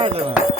那个呢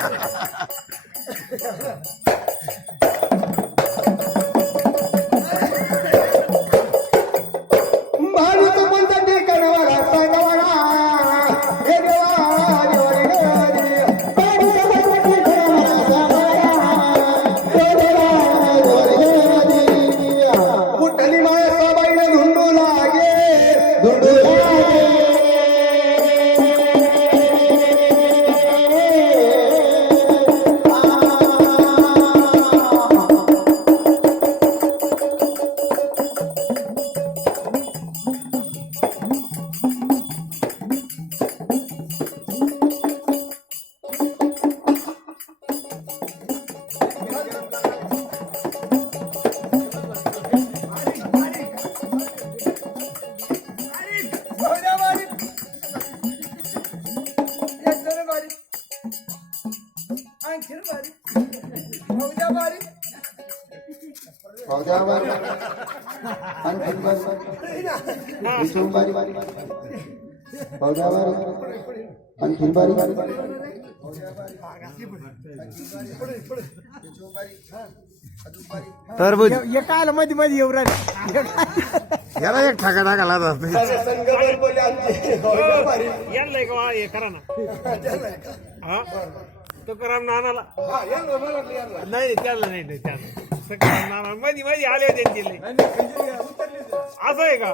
बारी पौद्यावर आणि फुलबारी टरबूज आलं? मध्ये मध्ये येऊ राहिले. याला एक ठाका टाका लागत यायला एक वा हे? करा ना तुकाराम नानाला नाही त्याला नाही नाही त्याला नाना मध्ये मध्ये आले होते असं आहे का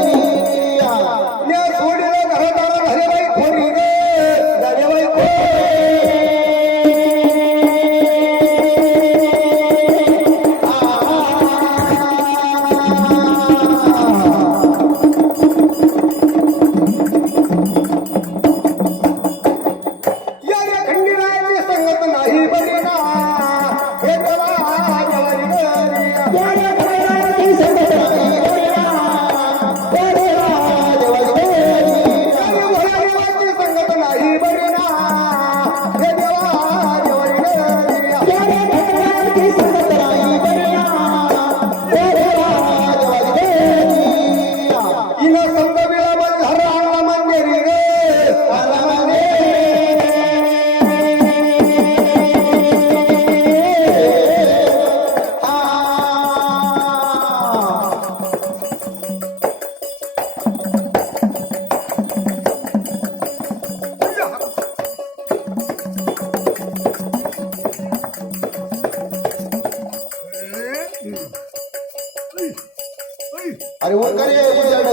अरे वो करे उजाड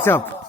example.